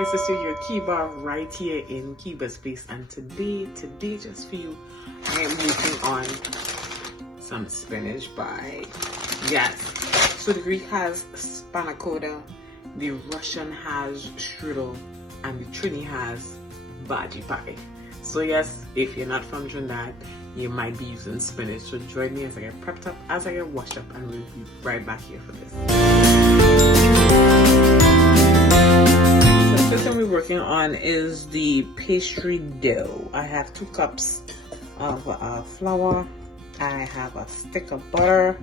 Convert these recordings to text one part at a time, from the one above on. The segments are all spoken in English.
guys, this is your Kiba right here in Kiba's place, and today just for you, I am working on some spinach pie. Yes, so the Greek has spanakota, the Russian has strudel, and the Trini has bagi pie. So yes, if you're not from Trinidad, you might be using spinach. So join me as I get prepped up, as I get washed up, and we'll be right back here for this. So the first thing we're working on is the pastry dough. I have 2 cups of flour. I have a stick of butter,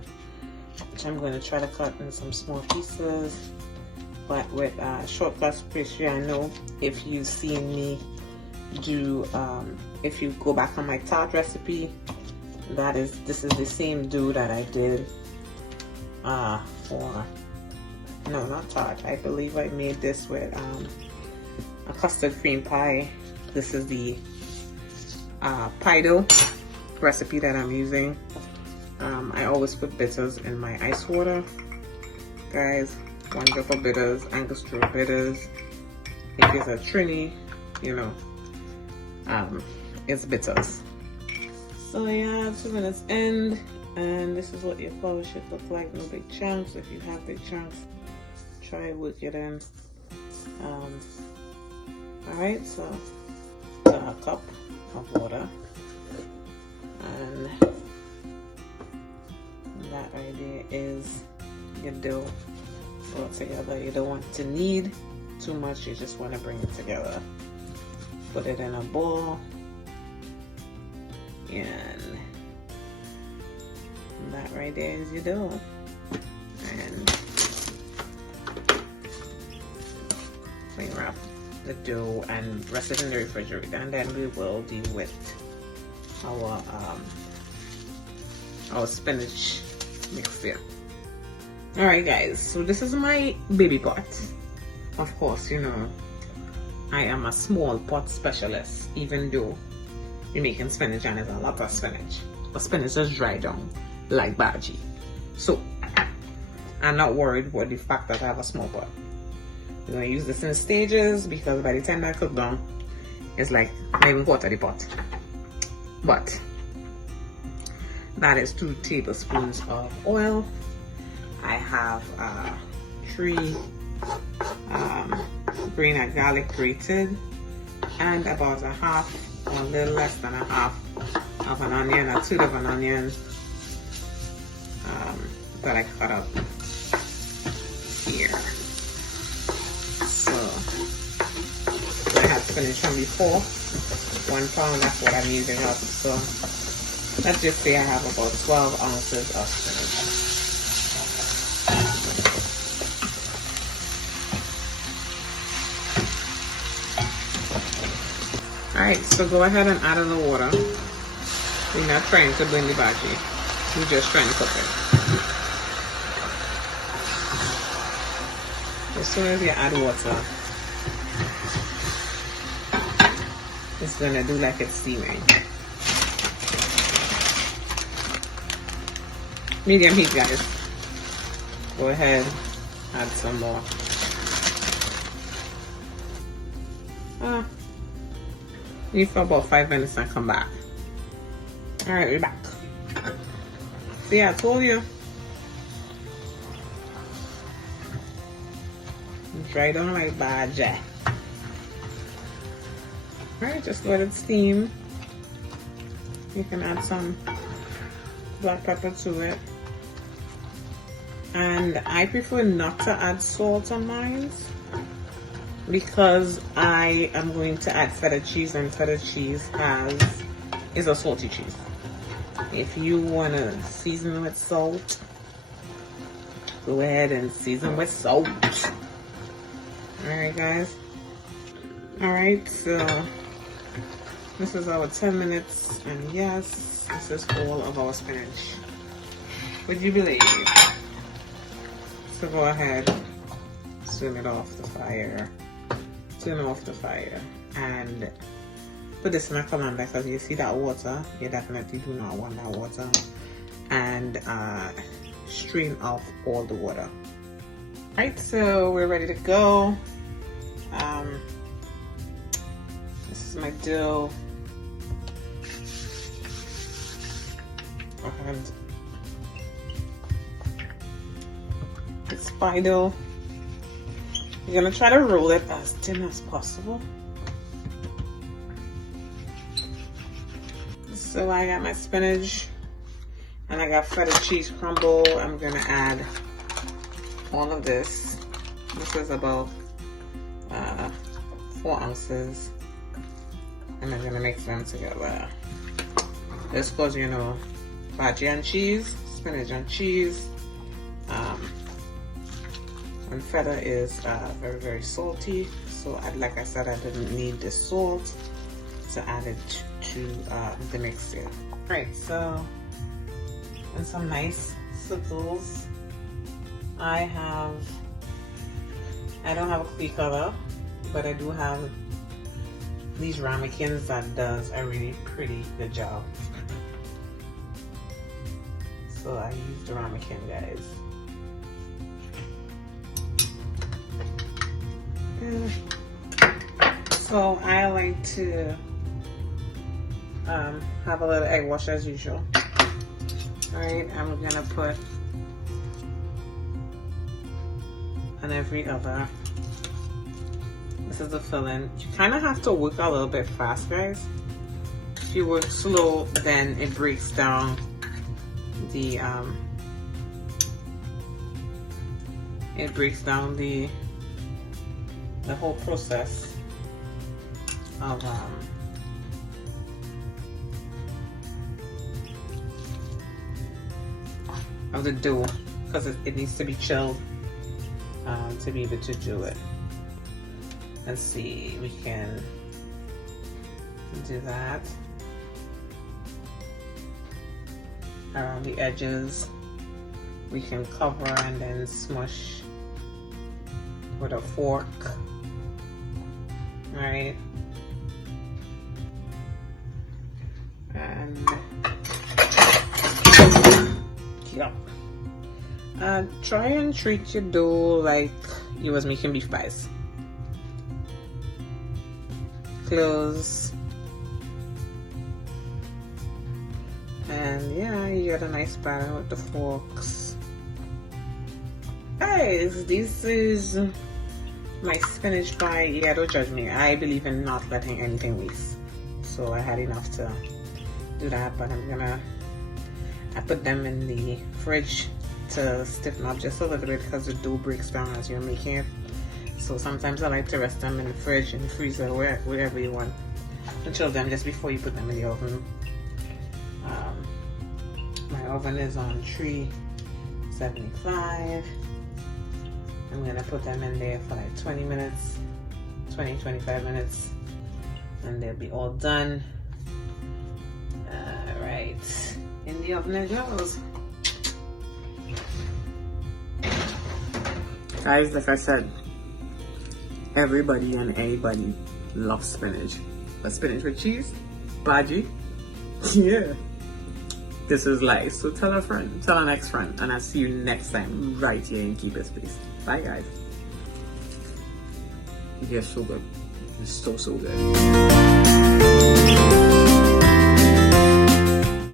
which I'm going to try to cut in some small pieces. But with shortcuts pastry, I know if you've seen me do, if you go back on my tart recipe, this is the same dough that I did for, no, not tart. I believe I made this with a custard cream pie. This is the pie dough recipe that I'm using. I always put bitters in my ice water, guys. 1 drop of bitters, Angostura bitters. If it's a Trini, you know, it's bitters. So yeah, 2 minutes in, and this is what your flour should look like. No big chunks. If you have big chunks, try to work it in. Alright, so a cup of water, and that right there is your dough brought together. You don't want it to knead too much, you just want to bring it together. Put it in a bowl, and that right there is your dough. And clean wrap the dough and rest it in the refrigerator, and then we will deal with our spinach mix here. Alright guys, so this is my baby pot. Of course, you know, I am a small pot specialist, even though you're making spinach and there's a lot of spinach. But spinach is dry down like bagi. So I'm not worried about the fact that I have a small pot. I'm going to use this in stages, because by the time that I cook down, it's like not even quarter the pot. But that is 2 tablespoons of oil. I have 3 grain of garlic grated, and about a little less than a half of an onion, a 1/2 of an onion that I cut up here. So I had spinach from before, 1 pound, that's what I'm using up. So let's just say I have about 12 ounces of spinach. Alright, so go ahead and add in the water. We're not trying to blend the bagi, we're just trying to cook it. As soon as you add water, it's gonna do like it's steaming. Medium heat, guys. Go ahead, add some more. Leave for about 5 minutes and come back. Alright, we're back. See, I told you. Dry down like bagi. Alright, just let it steam. You can add some black pepper to it. And I prefer not to add salt on mine, because I am going to add feta cheese, and feta cheese is a salty cheese. If you want to season with salt, go ahead and season with salt. Alright guys. Alright, so this is our 10 minutes, and yes, this is all of our spinach. Would you believe? So go ahead, turn it off the fire. Turn off the fire and put this in a colander, because you see that water, you definitely do not want that water, and strain off all the water. Right, so we're ready to go. my dill. And it's pie dough. You're gonna try to roll it as thin as possible. So I got my spinach and I got feta cheese crumble. I'm gonna add all of this. This is about 4 ounces, and I'm gonna mix them together. This goes, you know, bagi and cheese, spinach and cheese. And feta is very, very salty, so like I said, I didn't need the salt to add it to the mix here. Alright, so and some nice sizzles. I don't have a clear color, but I do have these ramekins that does a really pretty good job. So I use the ramekin, guys. So I like to have a little egg wash as usual. Alright, I'm gonna put on every other. This is the filling. You kind of have to work a little bit fast, guys. If you work slow, then it breaks down the whole process of the dough, because it needs to be chilled to be able to do it. Let's see, we can do that around the edges. We can cover and then smush with a fork. All right, and yeah, try and treat your dough like you was making beef pies. Close, and yeah, you got a nice pattern with the forks. Guys, this is my spinach pie. Yeah, don't judge me. I believe in not letting anything waste, so I had enough to do that, but I put them in the fridge to stiffen up just a little bit because the dough breaks down as you're making it. So sometimes I like to rest them in the fridge, in the freezer, wherever you want, and chill them just before you put them in the oven. My oven is on 375. I'm gonna put them in there for like 20 minutes, 20-25 minutes, and they'll be all done. Alright, in the oven it goes. Guys, like I said, everybody and anybody loves spinach. But spinach with cheese, bagi, yeah, this is life. So tell a friend, tell an ex-friend, and I'll see you next time right here in Kiba's place. Bye, guys. It is so good. It's so good.